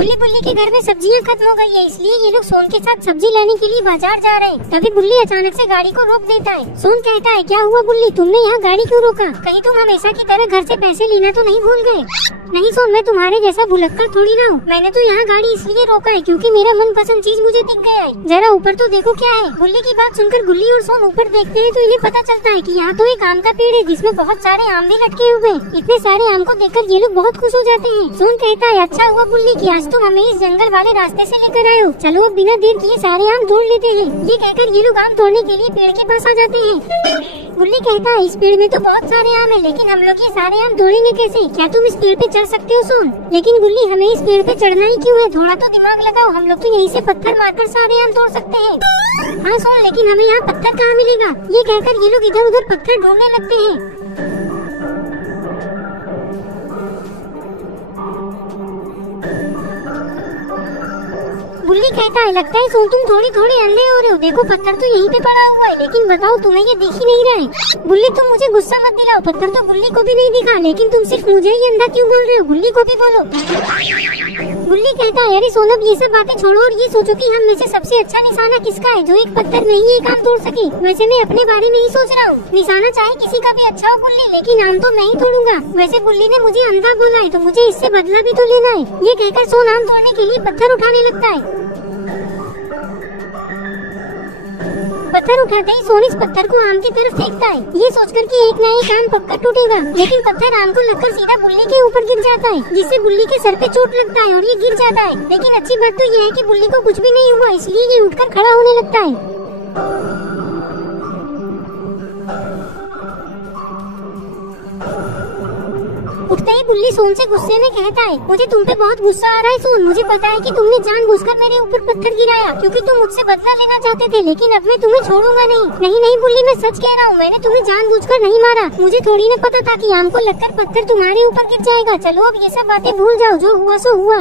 बुल्ली बुल्ली के घर में सब्जियां खत्म हो गई है, इसलिए ये लोग सोन के साथ सब्जी लेने के लिए बाजार जा रहे हैं। तभी बुल्ली अचानक से गाड़ी को रोक देता है। सोन कहता है, क्या हुआ बुल्ली, तुमने यहाँ गाड़ी क्यों रोका? कहीं तुम हमेशा की तरह घर से पैसे लेना तो नहीं भूल गए? नहीं सोन, मैं तुम्हारे जैसा भुलक्कड़ थोड़ी ना हूँ। मैंने तो यहाँ गाड़ी इसलिए रोका है क्योंकि मेरा मनपसंद चीज मुझे दिख गया है। जरा ऊपर तो देखो क्या है। बुल्ली की बात सुनकर गुल्ली और सोन ऊपर देखते हैं तो इन्हें पता चलता है कि यहाँ तो एक आम का पेड़ है जिसमें बहुत सारे आम भी लटके हुए। इतने सारे आम को देखकर ये लोग बहुत खुश हो जाते हैं। सोन कहता है, अच्छा हुआ बुल्ली कि आज तुम हमें इस जंगल वाले रास्ते से लेकर आए हो। चलो अब बिना देर किए सारे आम तोड़ लेते हैं। ये कहकर ये लोग आम तोड़ने के लिए पेड़ के पास आ जाते हैं। बुल्ली कहता है, इस पेड़ में तो बहुत सारे आम है, लेकिन हम लोग ये सारे आम तोड़ेंगे कैसे? क्या तुम इस पेड़ पे चढ़ सकते हो सोन? लेकिन बुल्ली, हमें इस पेड़ पे चढ़ना ही क्यों है? थोड़ा तो दिमाग लगाओ, हम लोग तो यहीं से पत्थर मारकर सारे आम तोड़ सकते हैं। हाँ सोन, लेकिन हमें यहाँ पत्थर कहाँ मिलेगा? ये कहकर ये लोग इधर उधर पत्थर ढूंढने लगते हैं। बुल्ली कहता है, लगता है सोन तुम थोड़ी अंधे हो रहे हो। देखो पत्थर तो यहीं पे पड़ा हुआ है, लेकिन बताओ तुम्हें ये दिख ही नहीं रहा है। बुल्ली, तुम मुझे गुस्सा मत दिलाओ, पत्थर तो बुल्ली को भी नहीं दिखा, लेकिन तुम सिर्फ मुझे ही अंधा क्यों बोल रहे हो? बुल्ली को भी बोलो। बुल्ली कहता है, अरे सोन अब ये सब बातें छोड़ो और ये सोचो कि हम में से सबसे अच्छा निशाना किसका है, जो एक पत्थर में ही एक आम तोड़ सके। वैसे मैं अपने बारे में ही सोच रहा हूँ। निशाना चाहे किसी का भी अच्छा हो बुल्ली, लेकिन आम तो मैं ही तोड़ूंगा। वैसे बुल्ली ने मुझे अंधा बोला है तो मुझे इससे बदला भी तो लेना है। ये कहकर सोन आम तोड़ने के लिए पत्थर उठाने लगता है। पत्थर उठाते ही सोन इस पत्थर को आम की तरफ फेंकता है, ये सोचकर कि एक ना एक आम पक्का टूटेगा। लेकिन पत्थर आम को लगकर सीधा बुल्ली के ऊपर गिर जाता है, जिससे बुल्ली के सर पे चोट लगता है और ये गिर जाता है। लेकिन अच्छी बात तो ये है कि बुल्ली को कुछ भी नहीं हुआ, इसलिए ये उठकर खड़ा होने लगता है। उठते ही बुल्ली सोन से गुस्से में कहता है, मुझे तुम पे बहुत गुस्सा आ रहा है सोन। मुझे पता है कि तुमने जानबूझकर मेरे ऊपर पत्थर गिराया क्योंकि तुम मुझसे बदला लेना चाहते थे, लेकिन अब मैं तुम्हें छोड़ूंगा नहीं। नहीं बुल्ली, मैं सच कह रहा हूँ, मैंने तुम्हें जानबूझकर नहीं मारा। मुझे थोड़ी न पता था कि आम को लगकर पत्थर तुम्हारे ऊपर गिर जाएगा। चलो अब ये सब बातें भूल जाओ, जो हुआ सो हुआ।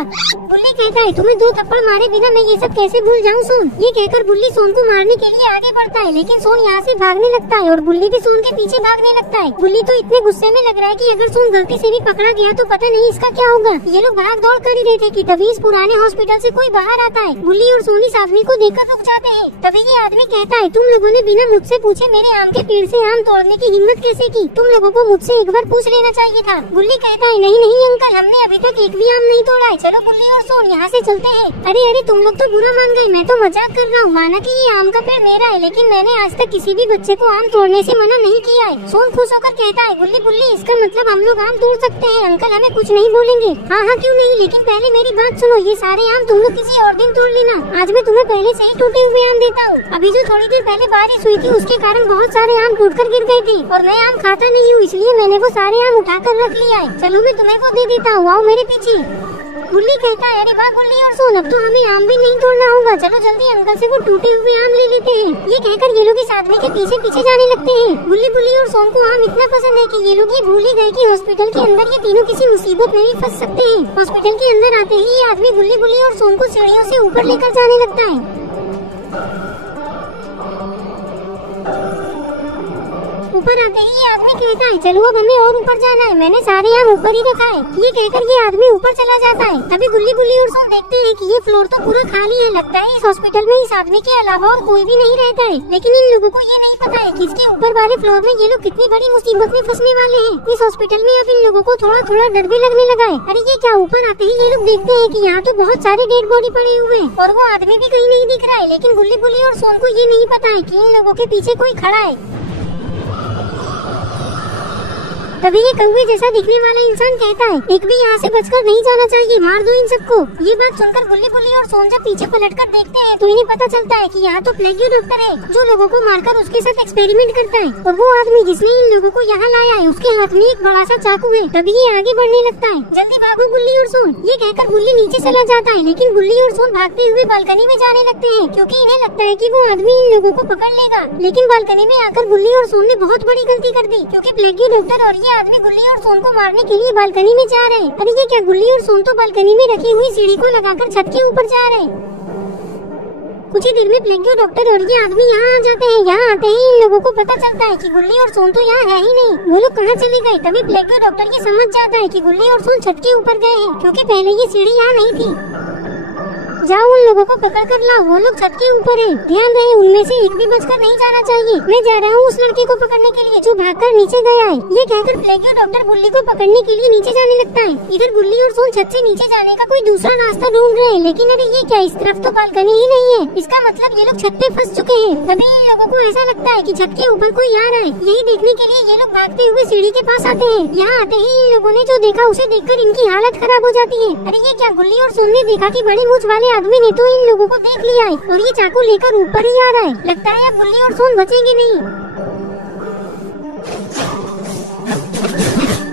बुल्ली कहता है, तुम्हें 2 थप्पड़ मारे बिना मैं ये सब कैसे भूल जाऊँ सोन? ये कहकर बुल्ली सोन को मारने के लिए आगे बढ़ता है, लेकिन सोन यहाँ से भागने लगता है और बुल्ली भी सोन के पीछे भागने लगता है। बुल्ली तो इतने गुस्से में लग रहा है कि अगर सोन गलती से भी पकड़ा गया तो पता नहीं इसका क्या होगा। ये लोग भाग दौड़ कर ही रहे थे कि तभी इस पुराने हॉस्पिटल से कोई बाहर आता है। बुल्ली और सोन इस आदमी को देखकर रुक जाते हैं। तभी ये आदमी कहता है, तुम लोगों ने बिना मुझसे पूछे मेरे आम के पेड़ से आम तोड़ने की हिम्मत कैसे की? तुम लोगों को मुझसे एक बार पूछ लेना चाहिए था। बुल्ली कहता है, नहीं अंकल, हमने अभी तक एक भी आम नहीं तोड़ा है। चलो बुल्ली और सोन यहाँ से चलते हैं। अरे तुम लोग तो बुरा मान गए, मैं तो मजाक कर रहा हूँ। माना कि ये आम का पेड़ मेरा है, लेकिन मैंने आज तक किसी भी बच्चे को आम तोड़ने से मना नहीं किया है। सोन खुश होकर कहता है, बुल्ली, इसका मतलब हम लोग आम तोड़ सकते हैं। अंकल हमें कुछ नहीं बोलेंगे। हाँ क्यों नहीं, लेकिन पहले मेरी बात सुनो। ये सारे आम तुम लोग किसी और दिन तोड़ लेना, आज मैं तुम्हें पहले से ही टूटे हुए आम देता हूँ। अभी जो थोड़ी देर पहले बारिश हुई थी उसके कारण बहुत सारे आम टूटकर गिर गए थे और मैं आम खाता नहीं हूँ, इसलिए मैंने वो सारे आम उठाकर रख लिया है। चलो मैं तुम्हें वो दे देता हूँ, आओ मेरे पीछे। बुल्ली कहता है, अरे वाह बुल्ली और सोन, अब तो हमें आम भी नहीं तोड़ना होगा। चलो जल्दी अंकल से वो टूटे हुए आम ले लेते हैं। ये कहकर ये लोग इस आदमी के पीछे जाने लगते हैं। बुल्ली और सोन को आम इतना पसंद है कि ये लोग ये भूल ही गए कि हॉस्पिटल के अंदर ये तीनों किसी मुसीबत में भी फंस सकते हैं। हॉस्पिटल के अंदर आते ही ये आदमी बुल्ली और सोन को सीढ़ियों से ऊपर लेकर जाने लगता है। ऊपर आते ही ये आदमी कहता है, चलो अब हमें और ऊपर जाना है, मैंने सारे आम ऊपर ही रखा है। ये कहकर ये आदमी ऊपर चला जाता है। तभी बुल्ली और सोन देखते हैं कि ये फ्लोर तो पूरा खाली है। लगता है इस हॉस्पिटल में इस आदमी के अलावा और कोई भी नहीं रहता है। लेकिन इन लोगों को ये नहीं पता है कि इसके ऊपर वाले फ्लोर में ये लोग कितनी बड़ी मुसीबत में फंसने वाले हैं। इस हॉस्पिटल में अब इन लोगों को थोड़ा डर भी लगने लगा है। अरे ये क्या, ऊपर आते ही ये लोग देखते हैं कि यहाँ तो बहुत सारे डेड बॉडी पड़े हुए हैं और वो आदमी भी कहीं नहीं दिख रहा है। लेकिन बुल्ली और सोन को ये नहीं पता है कि इन लोगों के पीछे कोई खड़ा है। तभी ये कौवे जैसा दिखने वाला इंसान कहता है, एक भी यहाँ से बचकर नहीं जाना चाहिए, मार दो इन सबको। ये बात सुनकर बुल्ली और सोन जब पीछे पलटकर देखते हैं तो इन्हें पता चलता है कि यहाँ तो प्लेग्यू डॉक्टर है, जो लोगों को मारकर उसके साथ एक्सपेरिमेंट करता है। और वो आदमी जिसने इन लोगों को यहाँ लाया है उसके हाथ में एक बड़ा सा चाकू है। तभी ये आगे बढ़ने लगता है। जल्दी भागो बुल्ली और सोन, ये कहकर बुल्ली नीचे चला जाता है। लेकिन बुल्ली और सोन भागते हुए बालकनी में जाने लगते हैं क्योंकि इन्हें लगता है कि वो आदमी इन लोगों को पकड़ लेगा। लेकिन बालकनी में आकर बुल्ली और सोन ने बहुत बड़ी गलती कर दी क्योंकि प्लेग्यू डॉक्टर और ये आदमी गुल्ली और सोन को मारने के लिए बालकनी में जा रहे हैं। अरे ये क्या, गुल्ली और सोन तो बालकनी में रखी हुई सीढ़ी को लगाकर छत के ऊपर जा रहे हैं। कुछ ही देर में प्लेग्यू डॉक्टर और ये आदमी यहाँ आ जाते हैं। यहाँ आते ही इन लोगों को पता चलता है कि गुल्ली और सोन तो यहाँ है ही नहीं, वो लोग कहाँ चले गए। तभी प्लेग्यू डॉक्टर ये समझ जाता है कि गुल्ली और सोन छत के ऊपर गए हैं क्योंकि पहले ये सीढ़ी यहाँ नहीं थी। जाओ उन लोगों को पकड़ कर लाओ, वो लोग छत के ऊपर है। ध्यान रहे उनमें से एक भी बचकर नहीं जाना चाहिए। मैं जा रहा हूँ उस लड़के को पकड़ने के लिए जो भागकर नीचे गया है। ये कहकर प्लेग्यू डॉक्टर गुल्ली को पकड़ने के लिए नीचे जाने लगता है। इधर गुल्ली और सोन छत से नीचे जाने का कोई दूसरा रास्ता ढूंढ रहे हैं, लेकिन अरे ये क्या, इस तरफ तो बालकनी ही नहीं है। इसका मतलब ये लोग छत पे फंस चुके हैं। तभी इन लोगों को ऐसा लगता है कि छत के ऊपर कोई आ रहा है। यही देखने के लिए ये लोग भागते हुए सीढ़ी के पास आते हैं। यहाँ आते ही इन लोगों ने जो देखा उसे देखकर इनकी हालत खराब हो जाती है। अरे ये क्या, गुल्ली और सोन ने देखा कि बड़े मूंछ वाले आदमी ने तो इन लोगों को देख लिया है और ये चाकू लेकर ऊपर ही आ रहा है। लगता है अब गुल्ली और सोन बचेंगे नहीं।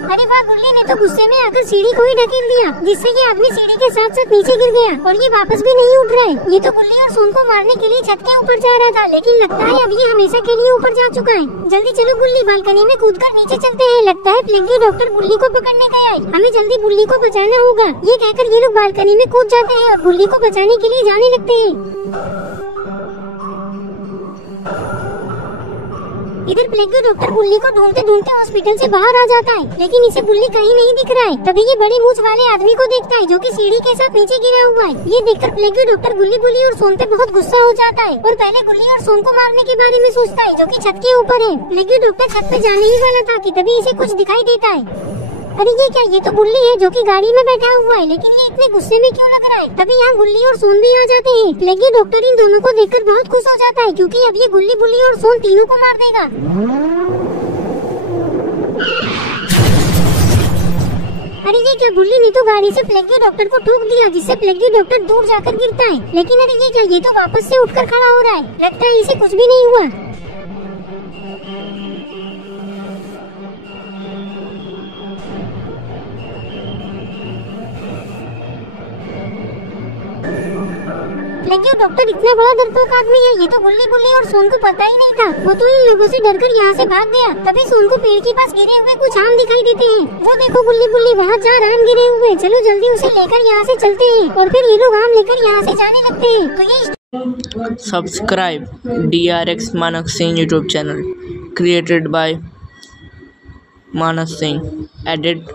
अरे वाह, गुल्ली ने तो गुस्से में आकर सीढ़ी को ही ढकेल दिया, जिससे ये आदमी सीढ़ी के साथ साथ नीचे गिर गया और ये वापस भी नहीं उठ रहा है। ये तो गुल्ली और सोन को मारने के लिए छत के ऊपर जा रहा था, लेकिन लगता है अब ये हमेशा के लिए ऊपर जा चुका है। जल्दी चलो गुल्ली, बालकनी में कूदकर नीचे चलते हैं। लगता है प्लेग्यू डॉक्टर गुल्ली को पकड़ने गया है, हमें जल्दी गुल्ली को बचाना होगा। ये कहकर ये लोग बालकनी में कूद जाते हैं और गुल्ली को बचाने के लिए जाने लगते हैं। इधर प्लेग्यू डॉक्टर गुल्ली को ढूंढते ढूंढते हॉस्पिटल से बाहर आ जाता है, लेकिन इसे गुल्ली कहीं नहीं दिख रहा है। तभी ये बड़े मूंछ वाले आदमी को देखता है जो कि सीढ़ी के साथ नीचे गिरा हुआ है। ये देखकर प्लेग्यू डॉक्टर गुल्ली बुल्ली और सोन पे बहुत गुस्सा हो जाता है और पहले गुल्ली और सोन को मारने के बारे में सोचता है जो कि छत के ऊपर है। प्लेग्यू डॉक्टर छत पे जाने ही वाला था कि तभी इसे कुछ दिखाई देता है। अरे ये क्या, ये तो गुल्ली है जो कि गाड़ी में बैठा हुआ है, लेकिन ये इतने गुस्से में क्यों लग रहा है। तभी यहाँ गुल्ली और सोन भी आ जाते हैं। प्लेग्यू डॉक्टर इन दोनों को देखकर बहुत खुश हो जाता है क्योंकि अब ये गुल्ली बुल्ली और सोन तीनों को मार देगा। अरे ये क्या, गुल्ली ने तो गाड़ी से प्लेग्यू डॉक्टर को ठोक दिया, जिससे प्लेग्यू डॉक्टर दूर जाकर गिरता है। लेकिन अरे ये क्या, ये तो वापस से उठकर खड़ा हो रहा है। लगता है इसे कुछ भी नहीं हुआ। प्लेग्यू डॉक्टर इतना बड़ा डरपोक आदमी है, ये तो गुल्ली बुल्ली और सोन को पता ही नहीं था। वो तो इन लोगों से डरकर यहाँ से भाग गया। तभी सोन को पेड़ के पास गिरे हुए कुछ आम दिखाई देते हैं। वो देखो गुल्ली बुल्ली, वहाँ 4 आम गिरे हुए। चलो जल्दी उसे लेकर यहाँ से चलते हैं। और फिर ये लोग आम लेकर यहाँ से जाने लगते हैं। तो ये subscribe DRX Manas Singh YouTube channel, created by Manas Singh, edit